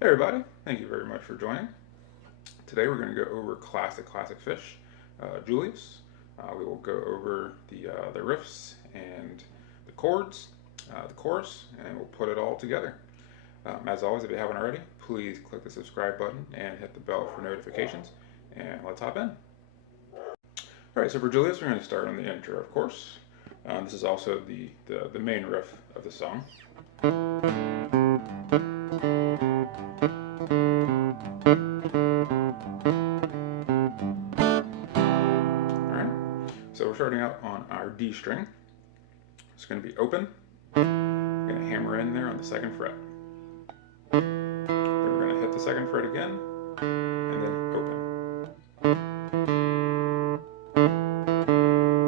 Hey everybody, thank you very much for joining. Today we're going to go over classic Phish, Julius. We will go over the riffs and the chords, the chorus, and we'll put it all together. As always, if you haven't already, please click the subscribe button and hit the bell for notifications, and let's hop in. Alright, so for Julius, we're going to start on the intro, of course. This is also the main riff of the song. So we're starting out on our D string. It's going to be open. We're going to hammer in there on the 2nd fret. Then we're going to hit the 2nd fret again, and then open.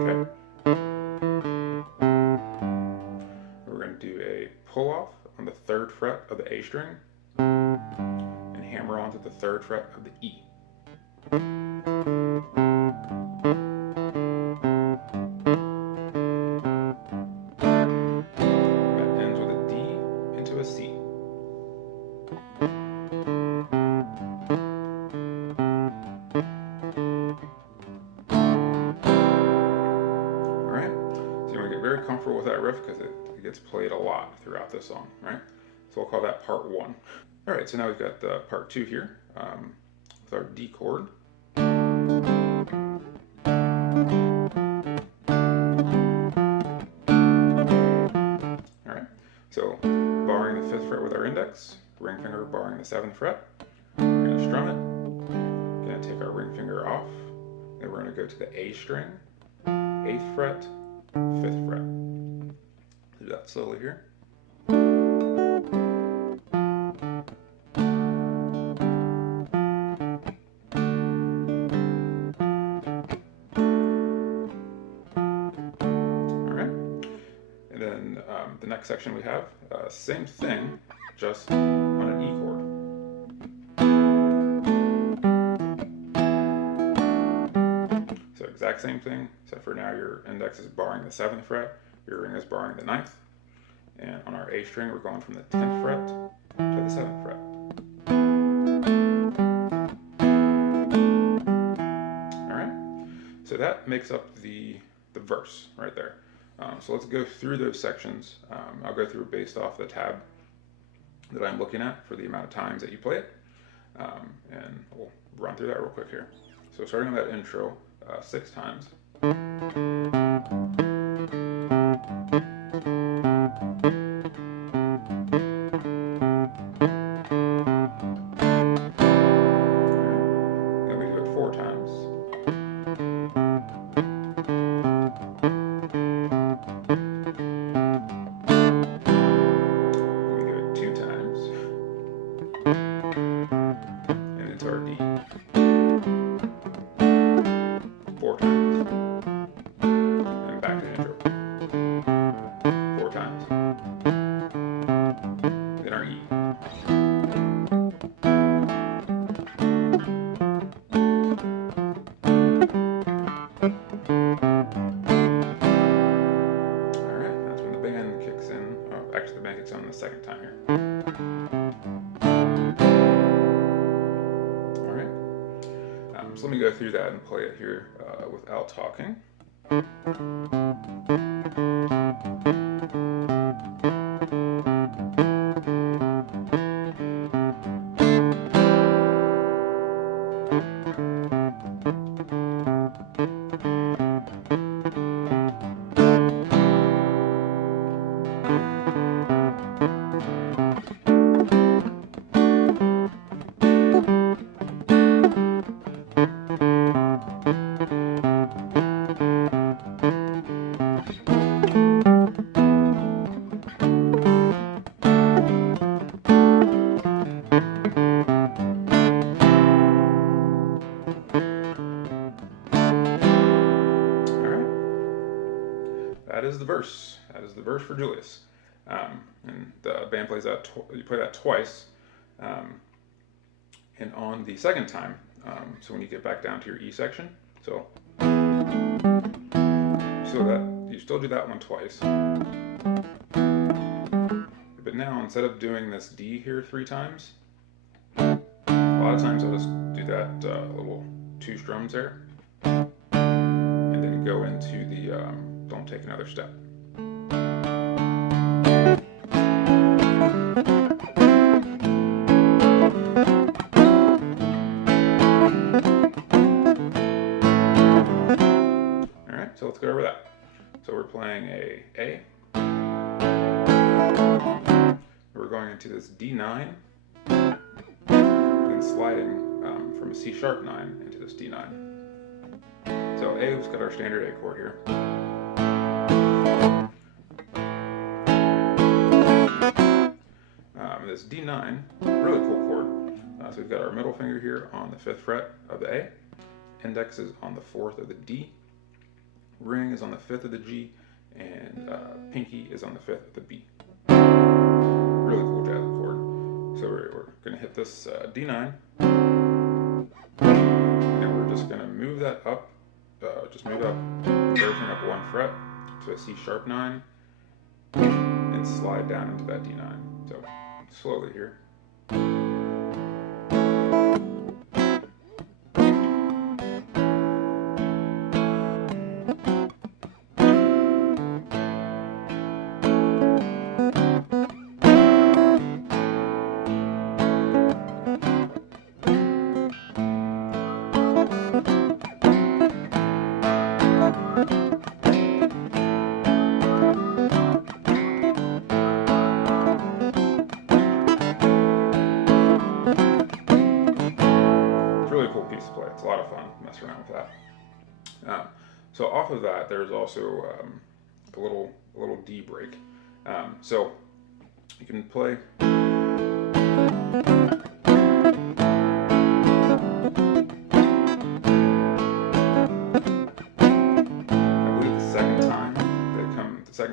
Okay. We're going to do a pull off on the 3rd fret of the A string, and hammer onto the 3rd fret of the E. C. Alright, so you want to get very comfortable with that riff because it gets played a lot throughout this song, right? So we'll call that part 1. Alright, so now we've got part 2 here with our D chord. Alright, so barring the 5th fret with our index, ring finger barring the 7th fret. We're going to strum it. We're going to take our ring finger off. Then we're going to go to the A string, 8th fret, 5th fret. Do that slowly here. Alright. And then the next section we have, same thing, just on an E chord. So exact same thing, except for now your index is barring the 7th fret, your ring is barring the 9th, and on our A string we're going from the 10th fret to the 7th fret. Alright, so that makes up the verse right there. So let's go through those sections. I'll go through based off the tab that I'm looking at for the amount of times that you play it. And we'll run through that real quick here. So starting on that intro, 6 times. Then we do it 4 times. Actually, the band kicks on the 2nd time here. Alright, so let me go through that and play it here without talking. that is the verse. That is the verse for Julius. And the band plays that, you play that twice. And on the second time, so when you get back down to your E section, so you still do that one twice. But now, instead of doing this D here 3 times, a lot of times I'll just do that little 2 strums there, and then go into the don't take another step. Alright, so let's go over that. So we're playing A. We're going into this D9, then sliding from a C sharp 9 into this D9. So A, we've got our standard A chord here. This D9, really cool chord. So we've got our middle finger here on the 5th fret of the A, index is on the 4th of the D, ring is on the 5th of the G, and pinky is on the 5th of the B. Really cool jazz chord. So we're going to hit this D9, and we're just going to move that up, everything up 1 fret to a C sharp 9, and slide down into that D9. So slowly here. Piece to play. It's a lot of fun messing around with that. So off of that, there's also a little D break. So you can play. I believe the second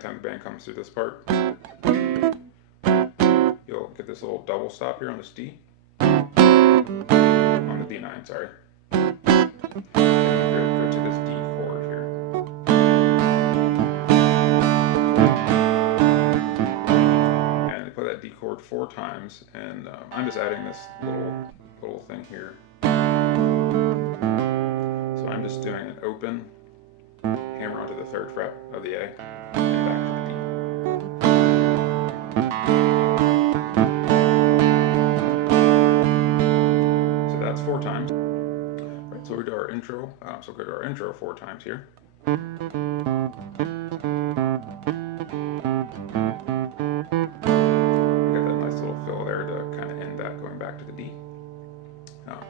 time the band comes through this part, you'll get this little double stop here on this D. On the D9, sorry. And you're going to go to this D chord here. And you play that D chord 4 times, and I'm just adding this little thing here. So I'm just doing an open, hammer onto the 3rd fret of the A, and back to the D. That's 4 times. Right, so we do our intro. So we'll go to our intro 4 times here. We got that nice little fill there to kind of end that going back to the D.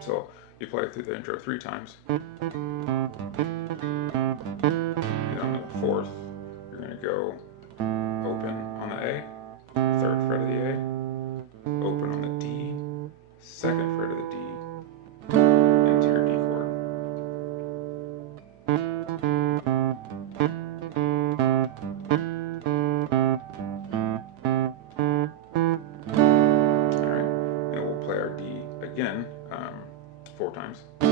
So you play through the intro 3 times. And on the 4th, you're going to go open on the A, 3rd fret of the A, open on the D, 2nd fret of the D, into your D chord. Alright, and we'll play our D again 4 times. And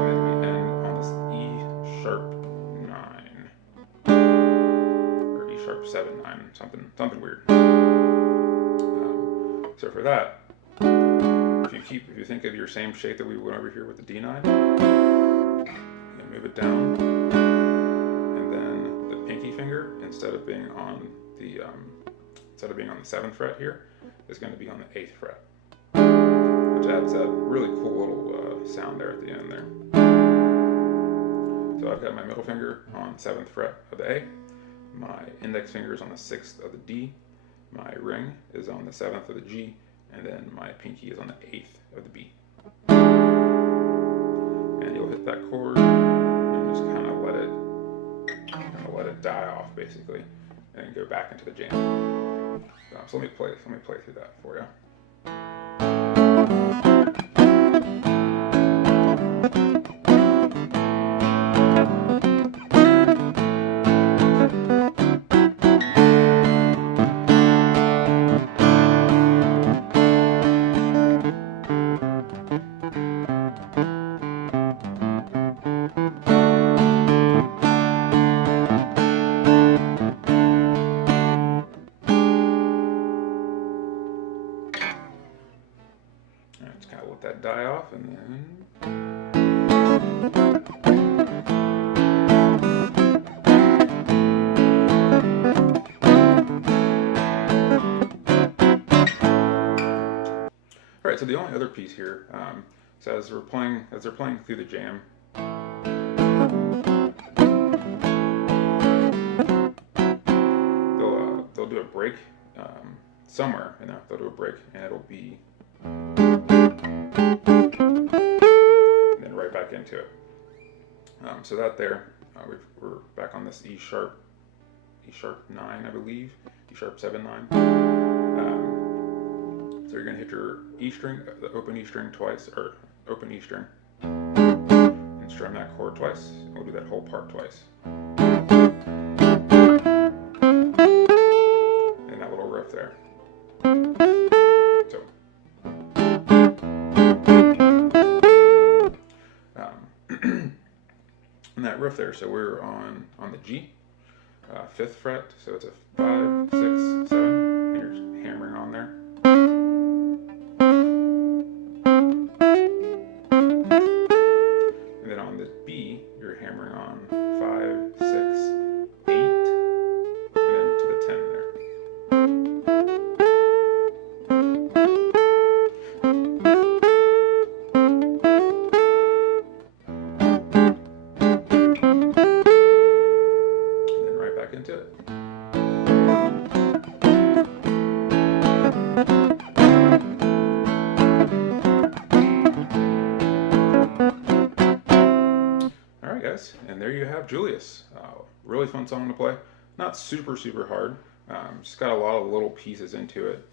then we end on this E sharp 9. Or E sharp 7, 9, something weird. So for that, if you think of your same shape that we went over here with the D9, you move it down, and then the pinky finger, instead of being on the 7th fret here, is going to be on the 8th fret, which adds that really cool little sound there at the end there. So I've got my middle finger on 7th fret of the A, my index finger is on the 6th of the D, my ring is on the 7th of the G, and then my pinky is on the 8th of the B. And you'll hit that chord and just kind of let it die off basically, and go back into the jam. So let me play through that for you. so the only other piece here, so as they're playing through the jam, they'll do a break somewhere, and they'll do a break, and it'll be, and then right back into it. So that there, we're back on this E sharp 9, I believe, E sharp 7 9. So you're gonna hit your E string, the open E string twice, or open E string, and strum that chord twice. And we'll do that whole part twice. And that little riff there. So, and that riff there. So we're on the G, 5th fret. So it's a 5, 6, 7, and you're just hammering on there. And then on the B, you're hammering on 5, 6, 8, and then to the 10 there. And then right back into it. Alright guys, and there you have Julius. Really fun song to play. Not super hard. Just got a lot of little pieces into it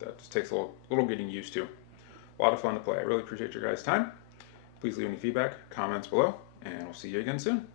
that just takes a little getting used to. A lot of fun to play. I really appreciate your guys' time. Please leave any feedback, comments below, and we'll see you again soon.